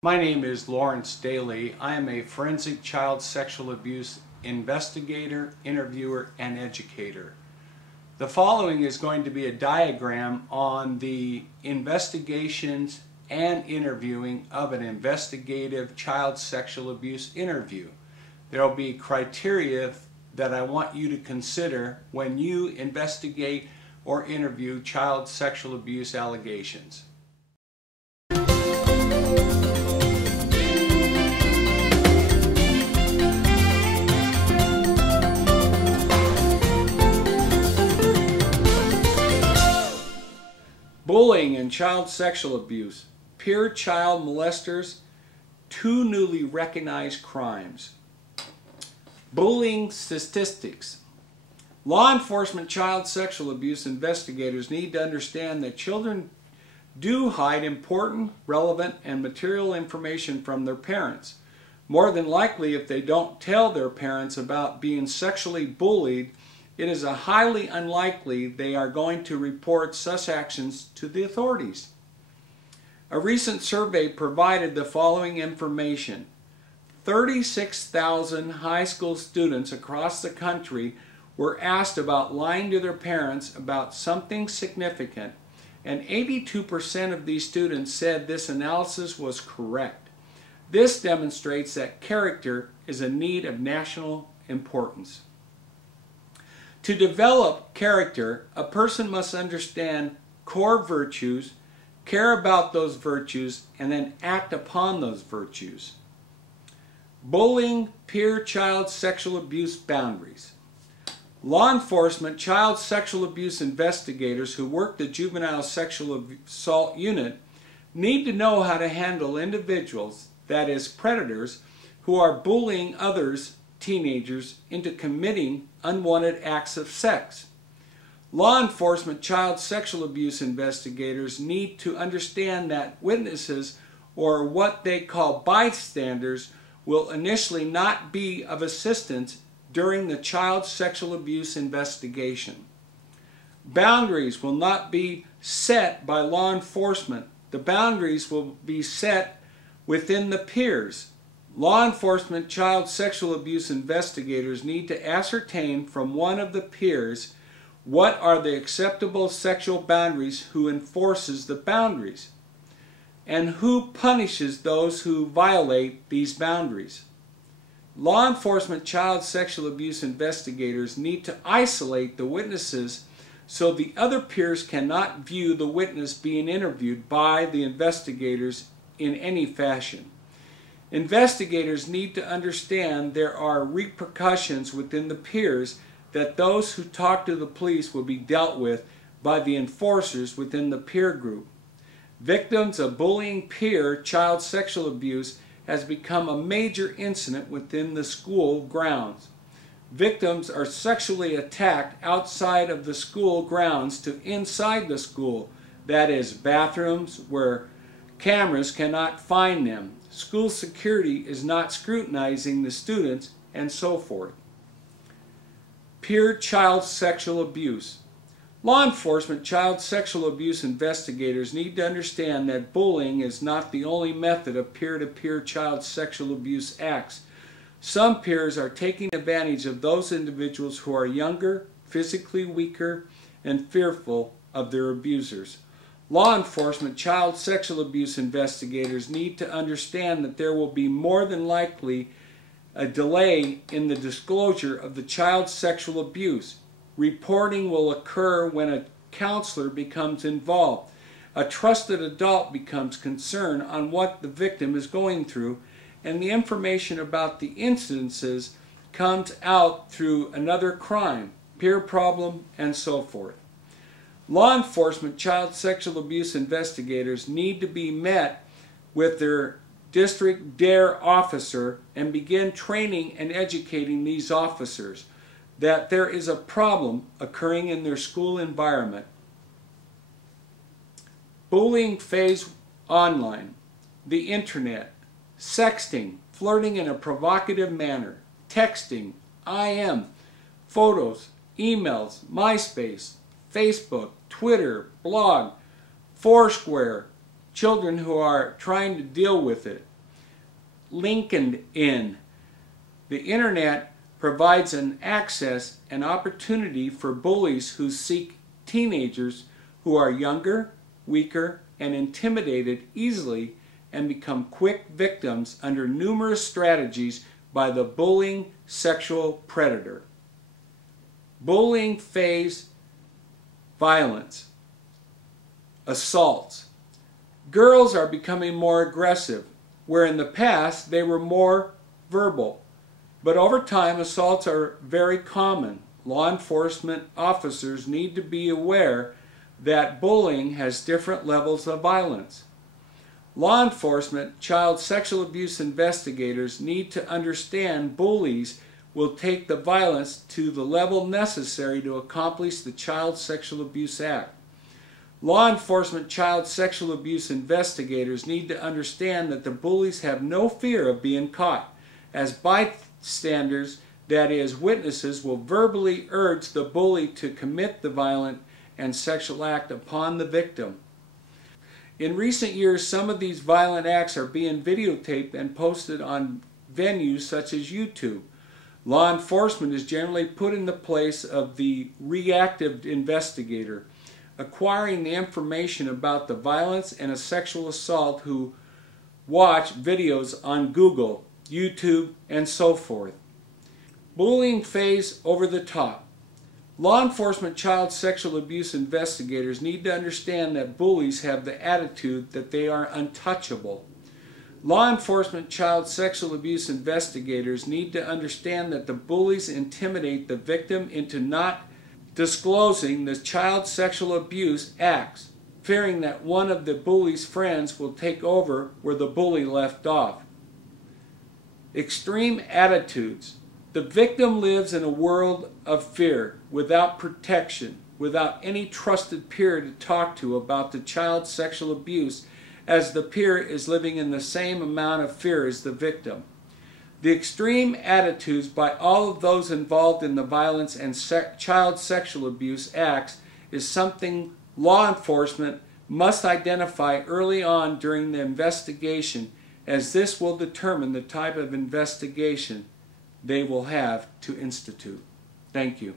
My name is Lawrence Daly. I am a forensic child sexual abuse investigator, interviewer, and educator. The following is going to be a diagram on the investigations and interviewing of an investigative child sexual abuse interview. There will be criteria that I want you to consider when you investigate or interview child sexual abuse allegations. Bullying and child sexual abuse, peer child molesters, two newly recognized crimes. Bullying statistics. Law enforcement child sexual abuse investigators need to understand that children do hide important, relevant, and material information from their parents. More than likely, if they don't tell their parents about being sexually bullied, it is highly unlikely they are going to report such actions to the authorities. A recent survey provided the following information. 36,000 high school students across the country were asked about lying to their parents about something significant, and 82% of these students said this analysis was correct. This demonstrates that character is a need of national importance. To develop character, a person must understand core virtues, care about those virtues, and then act upon those virtues. Bullying, peer child sexual abuse boundaries. Law enforcement child sexual abuse investigators who work the juvenile sexual assault unit need to know how to handle individuals, that is predators, who are bullying others, teenagers, into committing unwanted acts of sex. Law enforcement child sexual abuse investigators need to understand that witnesses, or what they call bystanders, will initially not be of assistance during the child sexual abuse investigation. Boundaries will not be set by law enforcement. The boundaries will be set within the peers. Law enforcement child sexual abuse investigators need to ascertain from one of the peers what are the acceptable sexual boundaries, who enforces the boundaries, and who punishes those who violate these boundaries. Law enforcement child sexual abuse investigators need to isolate the witnesses so the other peers cannot view the witness being interviewed by the investigators in any fashion. Investigators need to understand there are repercussions within the peers, that those who talk to the police will be dealt with by the enforcers within the peer group. Victims of bullying peer child sexual abuse has become a major incident within the school grounds. Victims are sexually attacked outside of the school grounds to inside the school, that is, bathrooms where cameras cannot find them. School security is not scrutinizing the students, and so forth. Peer child sexual abuse. Law enforcement child sexual abuse investigators need to understand that bullying is not the only method of peer-to-peer child sexual abuse acts. Some peers are taking advantage of those individuals who are younger, physically weaker, and fearful of their abusers. Law enforcement child sexual abuse investigators need to understand that there will be more than likely a delay in the disclosure of the child's sexual abuse. Reporting will occur when a counselor becomes involved. A trusted adult becomes concerned on what the victim is going through, and the information about the incidences comes out through another crime, peer problem, and so forth. Law enforcement child sexual abuse investigators need to be met with their district DARE officer and begin training and educating these officers that there is a problem occurring in their school environment. Bullying phase online, the internet, sexting, flirting in a provocative manner, texting, IM, photos, emails, MySpace, Facebook, Twitter, blog, Foursquare, children who are trying to deal with it, LinkedIn. The internet provides an access and opportunity for bullies who seek teenagers who are younger, weaker, and intimidated easily and become quick victims under numerous strategies by the bullying sexual predator. Bullying phase violence. Assaults. Girls are becoming more aggressive, where in the past they were more verbal. But over time, assaults are very common. Law enforcement officers need to be aware that bullying has different levels of violence. Law enforcement, child sexual abuse investigators need to understand bullies will take the violence to the level necessary to accomplish the Child Sexual Abuse Act. Law enforcement child sexual abuse investigators need to understand that the bullies have no fear of being caught, as bystanders, that is, witnesses, will verbally urge the bully to commit the violent and sexual act upon the victim. In recent years, some of these violent acts are being videotaped and posted on venues such as YouTube. Law enforcement is generally put in the place of the reactive investigator, acquiring the information about the violence and a sexual assault who watch videos on Google, YouTube, and so forth. Bullying phase over the top. Law enforcement child sexual abuse investigators need to understand that bullies have the attitude that they are untouchable. Law enforcement child sexual abuse investigators need to understand that the bullies intimidate the victim into not disclosing the child sexual abuse acts, fearing that one of the bully's friends will take over where the bully left off. Extreme attitudes. The victim lives in a world of fear, without protection, without any trusted peer to talk to about the child's sexual abuse, as the peer is living in the same amount of fear as the victim. The extreme attitudes by all of those involved in the violence and child sexual abuse acts is something law enforcement must identify early on during the investigation, as this will determine the type of investigation they will have to institute. Thank you.